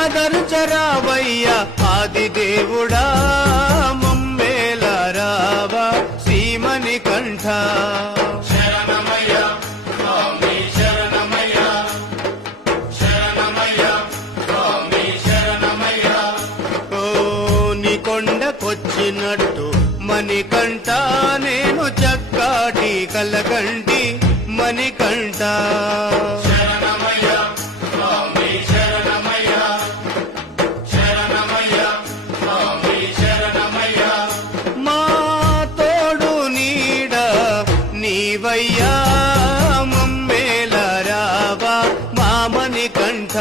ఆదరించరావయ్యా ఆదిదేవుడా మమ్మేల రావా శ్రీమణికంఠ కొండకొచ్చినట్టు మణికంఠ నేను చక్కాటి కలకంటి మణికంఠ మా తోడు నీడ నీవయ్యా మమ్మేల రావా మా మణికంఠ